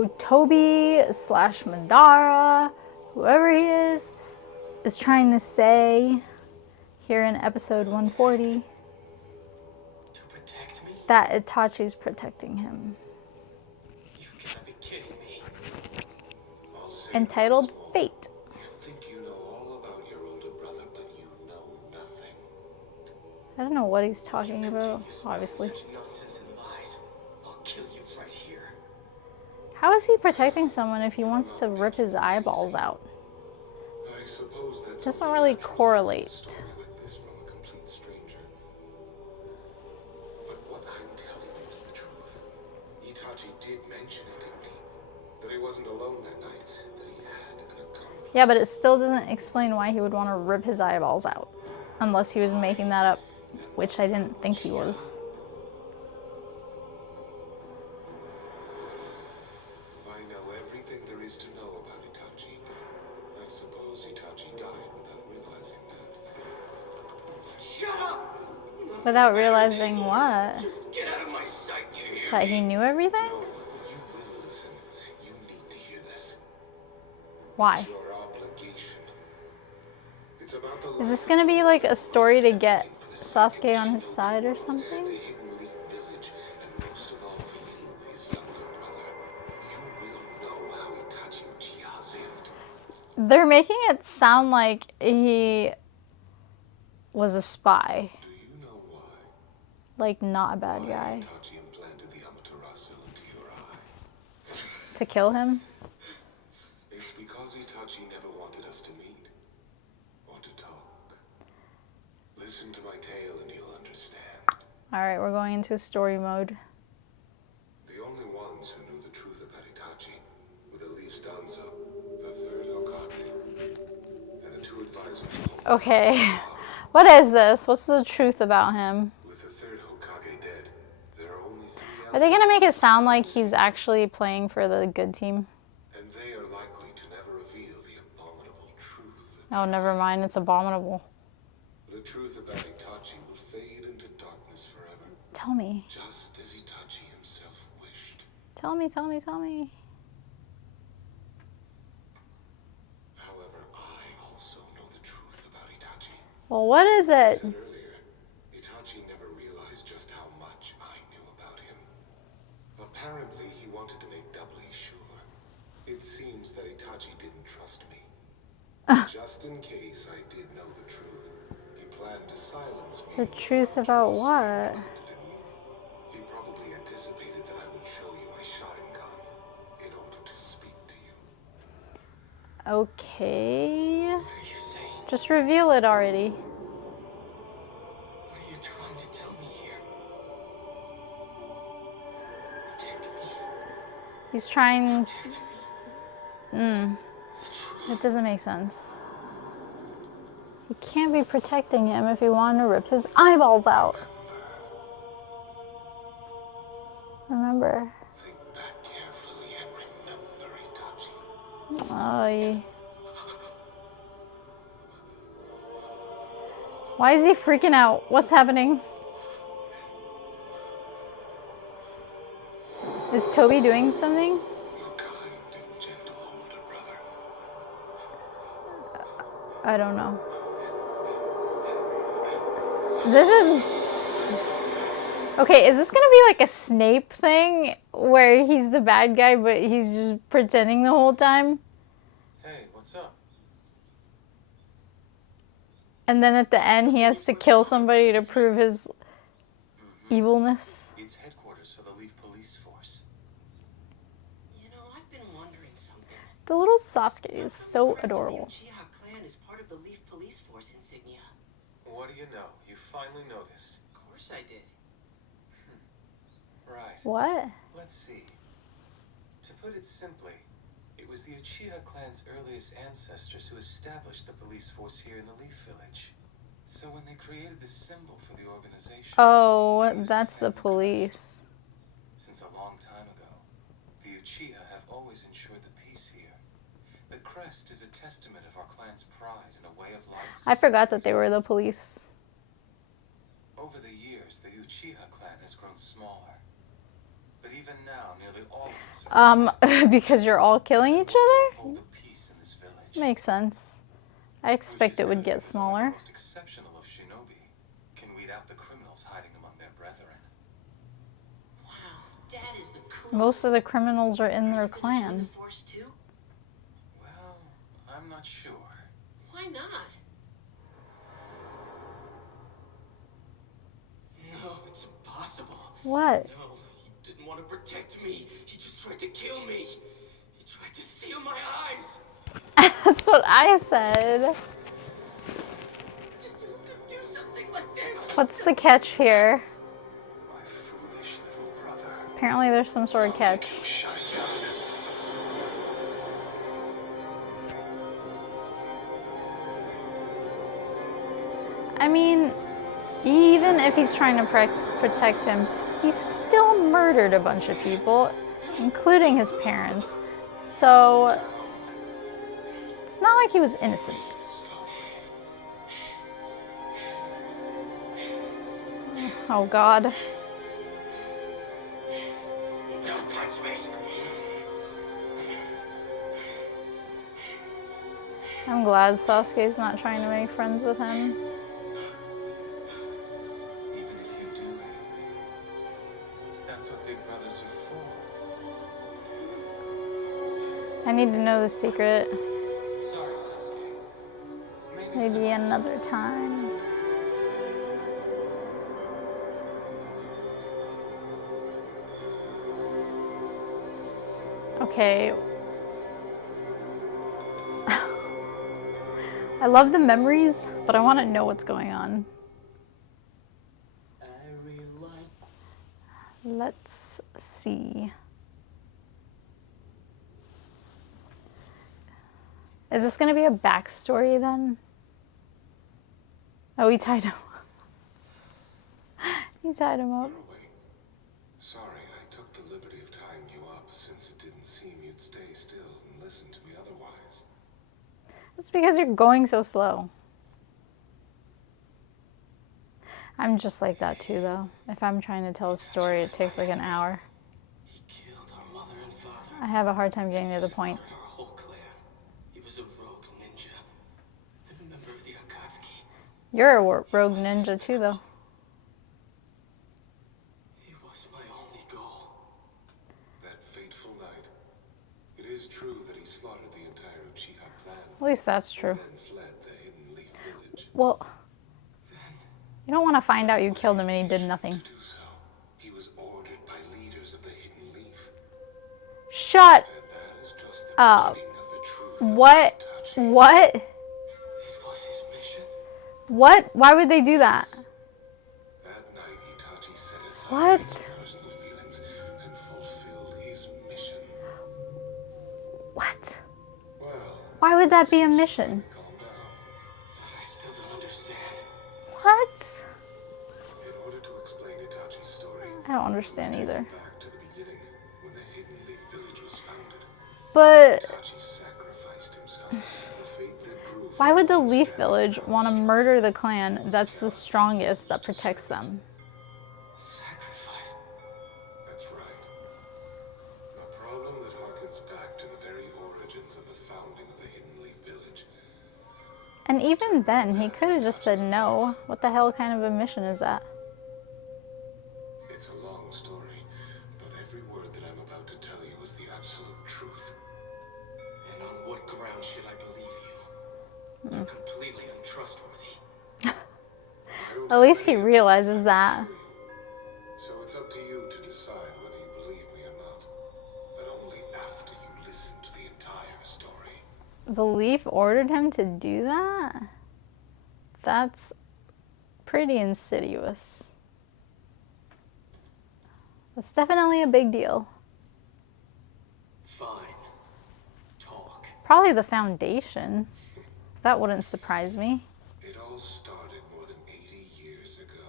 So Toby slash Madara, whoever he is trying to say here in episode 140 that Itachi's protecting him. You gotta be kidding me. Entitled Fate. You think you know all about your older brother, but you know nothing. I don't know what he's talking about, obviously. Such nonsense and lies. I'll kill you right here. How is he protecting someone if he wants to rip his eyeballs out? I suppose that's Doesn't only really natural correlate. to hear a story like this from a complete stranger. But what I'm telling you is the truth. Itachi did mention it, didn't he? That he wasn't alone that night, that he had an accomplice. Yeah, but it still doesn't explain why he would want to rip his eyeballs out. Unless he was making that up, which I didn't think he was. I know everything there is to know about Itachi. I suppose Itachi died without realizing that. Shut up! Without realizing what? Just get out of my sight, you hear That me? he knew everything? No, you will listen. You need to hear this. Why? It's your obligation. It's about the Is this gonna be like a story to get Sasuke on his side or something? the Hidden Leaf Village, and most of all for you, his younger brother. You will know how Itachi Uchiha lived. They're making it sound like he was a spy. Do you know why? Like, not a bad Why guy. Itachi implanted the Amaterasu into your eye. To kill him? It's because Itachi never wanted us to meet or to talk. Listen to my tale and you'll understand. Alright, we're going into story mode. The only ones who knew the truth about Itachi were the Leaf Danzo, the third Hokage, and the two advisors. Okay. What is this? What's the truth about him? With the third Hokage dead, there are only three Are they gonna outlaws, make it sound like he's actually playing for the good team? and they are likely to never reveal the abominable truth. Oh, never mind. It's abominable. The truth about Itachi will fade into darkness forever, Tell me. just as Itachi himself wished. Tell me, tell me, tell me. However, I also know the truth about Itachi. Well, what is As I it? said earlier, Itachi never realized just how much I knew about him. Apparently, he wanted to make doubly sure. It seems that Itachi didn't trust me. Just in case I did know the truth, he planned to silence me. The truth about what? He probably anticipated that I would show you my Sharingan in order to speak to you. Okay. What are you saying? Just reveal it already. What are you trying to tell me here? Protect me. He's trying... Protect me. Mm, The truth. it doesn't make sense. You can't be protecting him if you want to rip his eyeballs out. Remember. Think back carefully and remember Itachi. Ay. Why is he freaking out? What's happening? Is Toby doing something? Your kind and gentle older brother. I don't know. This is... Okay, is this gonna be like a Snape thing? Where he's the bad guy, but he's just pretending the whole time? Hey, what's up? And then at the end, he has to kill somebody to prove his evilness? It's headquarters for the Leaf Police Force. You know, I've been wondering something. The little Sasuke is so The adorable. Uchiha clan is part of the Leaf Police Force insignia. What do you know? You finally noticed. Of course I did. Right. What? Let's see. To put it simply, it was the Uchiha clan's earliest ancestors who established the police force here in the Leaf Village. So when they created this symbol for the organization... Oh, they used that's the family crest. police. Since a long time ago, the Uchiha have always ensured the peace here. The crest is a testament of our clan's pride and a way of life. I forgot that they were the police. Over the years, the Uchiha clan has grown smaller. But even now, nearly all of us are Because you're all killing each other? hold the peace in this village. Makes sense. I Which expect is it would good get because only the smaller. most exceptional of shinobi can weed out the criminals hiding among their brethren. Wow, Dad is the coolest. Most of the criminals are in Are their you gonna join clan. the force too? Well, I'm not sure. Why not? No, it's impossible. What? No, he didn't want to protect me. He just tried to kill me. He tried to steal my eyes. That's what I said. Just who could do something like this? What's the catch here? My foolish little brother. Apparently there's some sort of catch. Who shut down. I mean, even if he's trying to protect him, he still murdered a bunch of people, including his parents. So, it's not like he was innocent. Oh God. Don't touch me. I'm glad Sasuke's not trying to make friends with him. Even if you do hate me, that's what big brothers are for. I need to know the secret. Sorry, Sasuke. Maybe another time. Okay. I love the memories, but I want to know what's going on. I realized. Let's see. Is this going to be a backstory then? Oh, he tied him up. He tied him up. You're awake. Sorry, I took the liberty of tying you up since it didn't seem you'd stay still and listen to me otherwise. It's because you're going so slow. I'm just like that too, though. If I'm trying to tell a story, it takes like an hour. He killed our mother and father. I have a hard time getting to the point. Slaughtered our whole clan. He was a rogue ninja. And a member of the Akatsuki. You're a rogue ninja too, though. He was my only goal. That fateful night. It is true that he slaughtered the entire Uchiha clan. At least that's true. Then fled the Hidden Leaf Village. Well, you don't want to find out you killed him and he did nothing. To do so, he was ordered by leaders of the Hidden Leaf. Shut And that is just the up. beginning of the truth. What? What? It was his mission. What? Why would they do that? That night, Itachi set aside What? his personal feelings and fulfilled his mission. What? Well, Why would that be a mission? calm down. But I still don't understand. What? In order to explain Itachi's story, I don't understand either. back to the beginning when the Hidden Leaf Village was founded. But Itachi sacrificed himself, a fate that grew from why would the the Leaf understanding Village of want to strength. murder the clan that's the strongest that protects them? Sacrifice. That's right. A problem that harkens back to the very origins of the founding of the Hidden Leaf Village. And even then, he could have just said no. What the hell kind of a mission is that? It's a long story, but every word that I'm about to tell you is the absolute truth. And on what ground should I believe you? You're completely untrustworthy. I don't At have least he any realizes evidence that. to show you. So it's up to you to decide whether you believe me or not. But only after you listen to the entire story. The Leaf ordered him to do that? That's pretty insidious. That's definitely a big deal. Fine. Talk. Probably the Foundation. That wouldn't surprise me. It all started more than 80 years ago.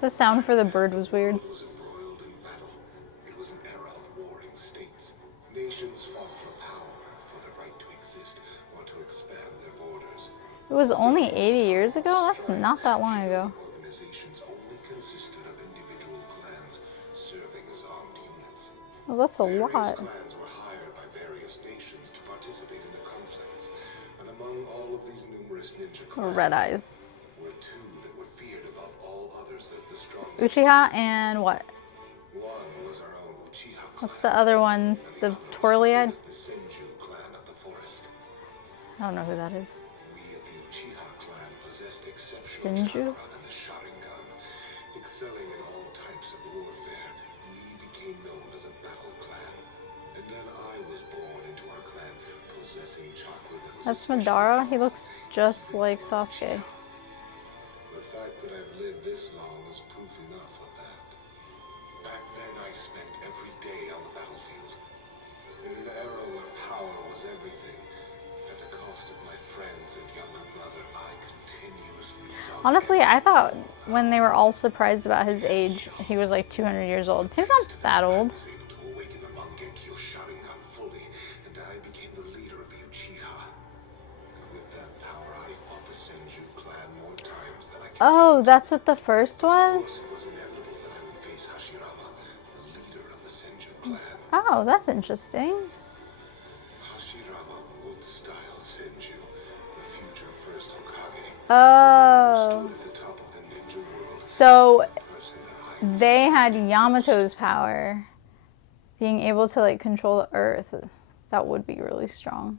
The sound for the bird was weird. It was embroiled in battle. It was an era of warring states. Nations fought for power, for the right to exist, or to expand their borders. It was only 80 years ago? That's not that long ago. Organizations only Well, that's a Various lot. clans were hired by various nations to participate in the conflicts, and among all of these numerous ninja clans, Red Eyes. were two that were feared above all others as the strongest. Uchiha and what? One was our own Uchiha clan. What's the other one? And The other was twirly-eyed? known as the Senju clan of the forest. I don't know who that is. We of the Uchiha clan possessed exceptional Senju? chakra and the Sharingan. Excelling in all types of warfare, we became known as a battle clan. And then I was born into our clan, possessing chakra that was That's especially Madara. He powerful looks just for like Uchiha. Sasuke. The fact that I've lived this long is proof enough of that. Back then, I spent every day on the battlefield. In an era where power was everything, at the cost of my friends and younger brother, I continuously sought. Honestly, I thought when they were all surprised about his age, he was like 200 years old. He's not that old. I was able to awaken the Mangekyo Sharingan fully, and I became the leader of the Uchiha. And with that power, I fought the Senju clan more times than I can Oh, that's what the first Of course, was? it was inevitable that I would face Hashirama, the leader of the Senju clan. Oh, that's interesting. Hashirama would style Senju, the future first Hokage. Oh. Stood at the top of the ninja world. So The person that I they had Yamato's power. Being able to like control the earth. That would be really strong.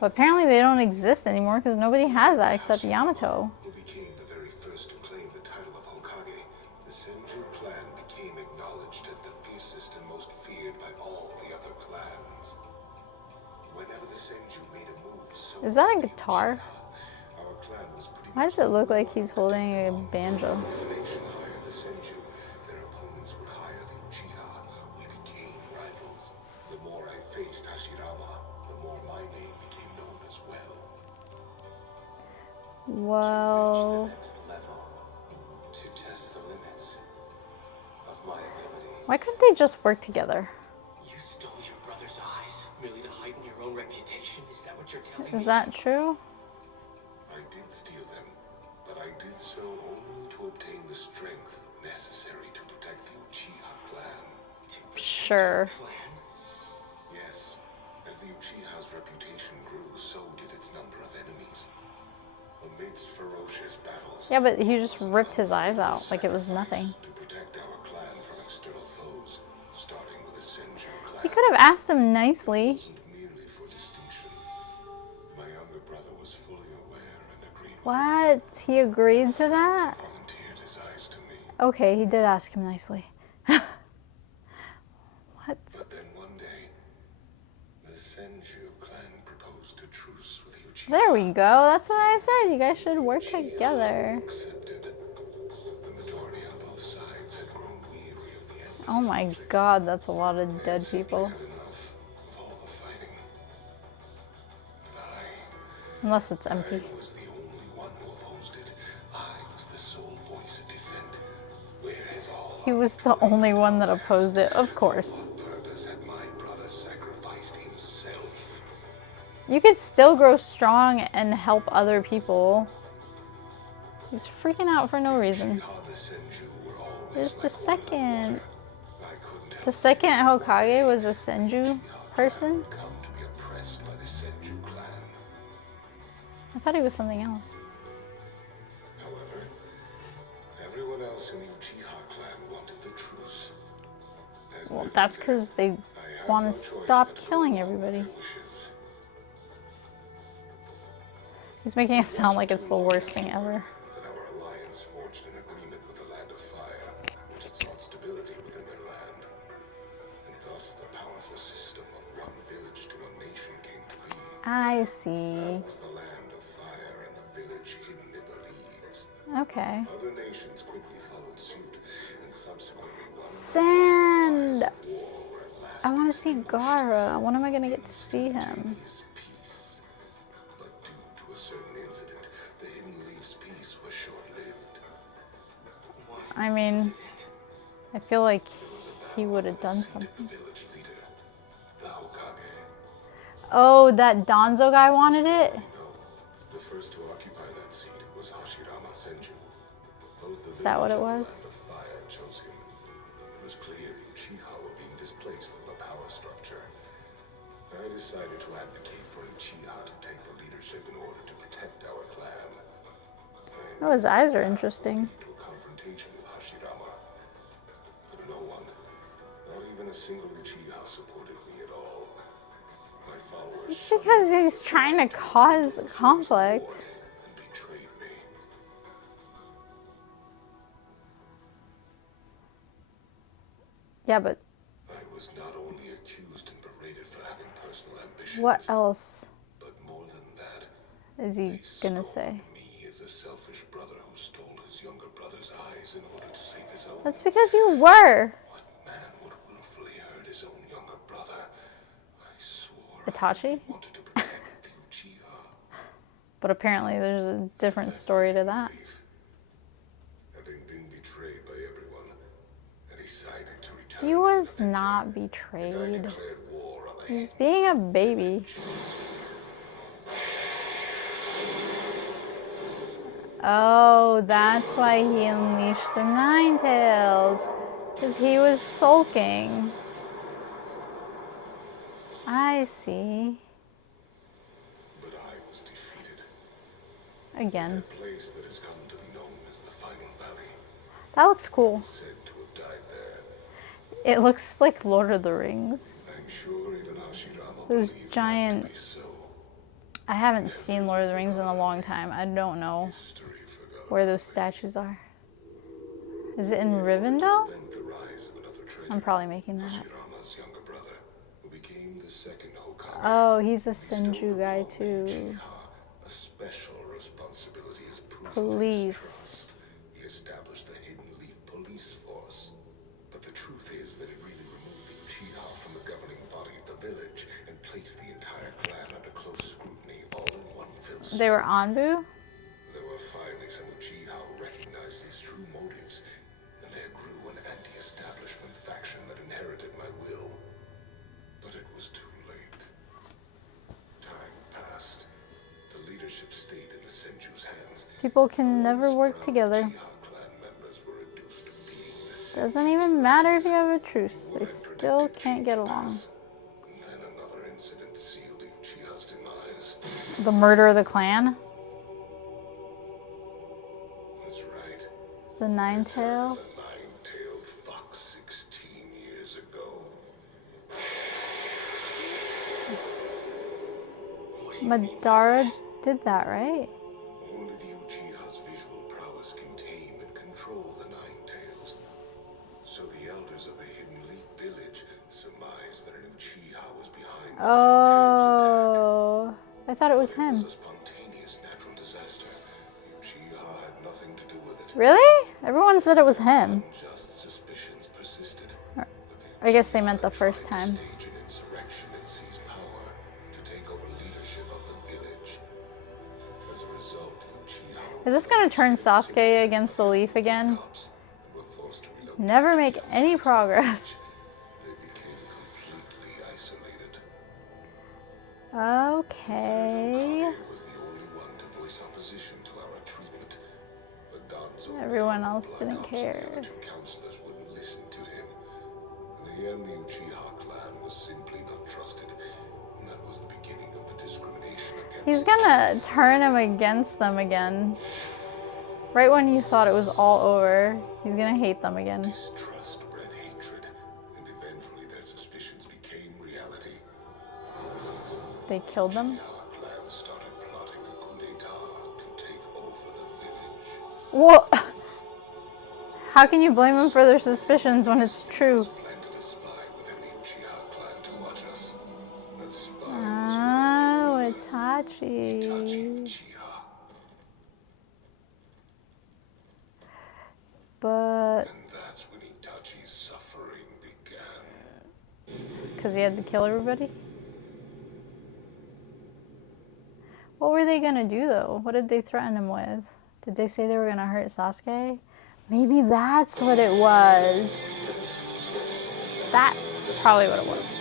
But apparently they don't exist anymore because nobody has that except Yamato. who became the very first to claim the title of Hokage, the Senju clan became acknowledged as the fiercest and most feared by all the other clans. Whenever the Senju made a move so Is that a like the guitar? Uchiha, our clan was pretty Why much does it look the like one he's that holding took a them on. banjo? If a nation hired the Senju, their opponents would hire the Uchiha. We became rivals. The more I faced Hashirama, the more my name became known as well. Whoa. The next level to test the limits of my ability. Why couldn't they just work together? You stole your brother's eyes merely to heighten your own reputation? Is that what you're telling me? Is that true? I did steal them, but I did so only to obtain the strength necessary to protect the Uchiha clan. To protect Sure. your clan? Yes, as the Uchiha's reputation grew, so did its number of enemies. Amidst ferocious battles, Yeah, but he just ripped his eyes out like it was nothing. to protect our clan from external foes, starting with the Senju clan. He could have asked him nicely. Wasn't merely for distinction. My younger brother was fully aware and agreed with What? He agreed to that? volunteered his eyes to me. Okay, he did ask him nicely. What? But then one day, the Senju clan proposed a truce with the Uchiha. There we go. That's what I said. You guys should work together. Accepted. The majority on both sides had grown weary of the endless Oh my conflict. god, that's a lot of dead Simply people. had enough of all the fighting. But Unless it's I empty. was the only one who opposed it. I was the sole voice of dissent. Whereas all He was the only one that opposed it, of course. purpose had my brother sacrificed himself. You could still grow strong and help other people. He's freaking out for no reason. Uchiha, the Senju were always There's the like oil and second. water. I couldn't help The second Hokage was a Senju person? come to be oppressed by the Senju clan. I thought he was something else. However, everyone else in the Uchiha clan wanted the truce. As Well, their that's leader, because they I had want no to choice stop but to go killing along with everybody. their wishes. He's making it sound like it's the worst thing ever. That our alliance forged an agreement with the Land of Fire, which had sought stability within their land. And thus the powerful system of one village to a nation came to be. I see. That was the Land of Fire and the village hidden in the leaves. Okay. Other nations quickly followed suit, and subsequently won Sand! war were at last I want to see Gaara. When am I going to get to see him? peace. But due to a certain incident, the Hidden Leaf's peace was short-lived. What I mean, incident? I feel like There was a he battle would have that done ascended something. the village leader, the Hokage. Oh, that Danzo guy wanted it? We know the first to occupy that seat was Hashirama Senju. Both the Is that what it village and the was? Land of Fire chose him. It was clear the Uchiha were being displaced from the power structure, I decided to advocate for Uchiha to take the leadership in order to protect our clan. Oh, his eyes are interesting. To a confrontation with Hashirama. But no one, not even a single Uchiha, supported me at all. My followers. It's because he's trying to cause conflict. And betrayed me. Yeah, but I was not only accused and berated for having personal ambitions. what else But more than that, is he gonna say? me as a selfish brother who stole his younger brother's eyes in order to save his own. That's because you were. What man would willfully hurt his own younger brother? I swore Itachi? I wanted to protect the Uchiha. But apparently there's a different story to that. Having been betrayed by everyone, I decided to return. He as was an not avenger, and I betrayed. declared war on the He's being a baby. Oh, that's why he unleashed the Nine Tails. Because he was sulking. I see. But I was defeated. Again. That place that has come to be known as the Final Valley, That looks cool. said to have died there. It looks like Lord of the Rings. I'm sure even Hashirama Those believed giant... that to be so. I haven't seen Lord of the Rings in a long time. I don't know History forgot where those statues are. Is it in Rivendell? prevent the rise of another traitor. I'm probably making that up. Hashirama's younger brother, who became the second Hokage. Oh, he's a bestowed Senju guy upon the too. Uchiha a special responsibility as proof of his Police. trust. He established the Hidden Leaf Police Force. But the truth is that it really removed the Uchiha from the governing body of the village and placed the entire clan under close scrutiny, all in one fell swoop. They were ANBU? There were finally some Uchiha who recognized his true motives, and there grew an anti-establishment faction that inherited my will. But it was too late. Time passed. The leadership stayed in the Senju's hands. People can never work together. Uchiha clan members were reduced to being the same. Doesn't even matter if you have a truce. They still can't get along. And then another incident sealed the Uchiha's demise. The murder of the clan? That's right. The Nine Tail? The nine-tailed fox 16 years ago. Madara did that, right? Only the Uchiha's visual prowess can tame and control the Nine Tails. So the elders of the Hidden Leaf Village surmised that an Uchiha was behind the Nine Oh, I thought it was Tails' attack. It him. was a spontaneous natural disaster. The Uchiha had nothing to do with it. Really? Everyone said it was him. Unjust suspicions persisted. I guess they meant the first time. Stage an insurrection and seize power to take over leadership of the village. As a result, the Uchiha Is this gonna turn Sasuke against the Leaf again? cops were forced to relocate. Never make any progress. They became completely isolated. Okay. Hokage was the only one to voice opposition to our treatment. But Danzo Everyone else Black didn't Ops and the care. other two counselors wouldn't listen to him. In the end, the Uchiha clan was simply not trusted. And that was the beginning of the discrimination against He's gonna turn him against them again. Right when you thought it was all over, he's gonna hate them again. distrust bred hatred, and eventually their suspicions became reality. They killed them? Uchiha clan started plotting a coup d'etat to take over the village. What? How can you blame them for their suspicions when it's true? Planted a spy within the Uchiha clan to watch us. That spy Oh, was Itachi Itachi. Uchiha. But And that's when Itachi's suffering began. because he had to kill everybody? What were they gonna do though? What did they threaten him with? Did they say they were gonna hurt Sasuke? Maybe that's what it was. That's probably what it was.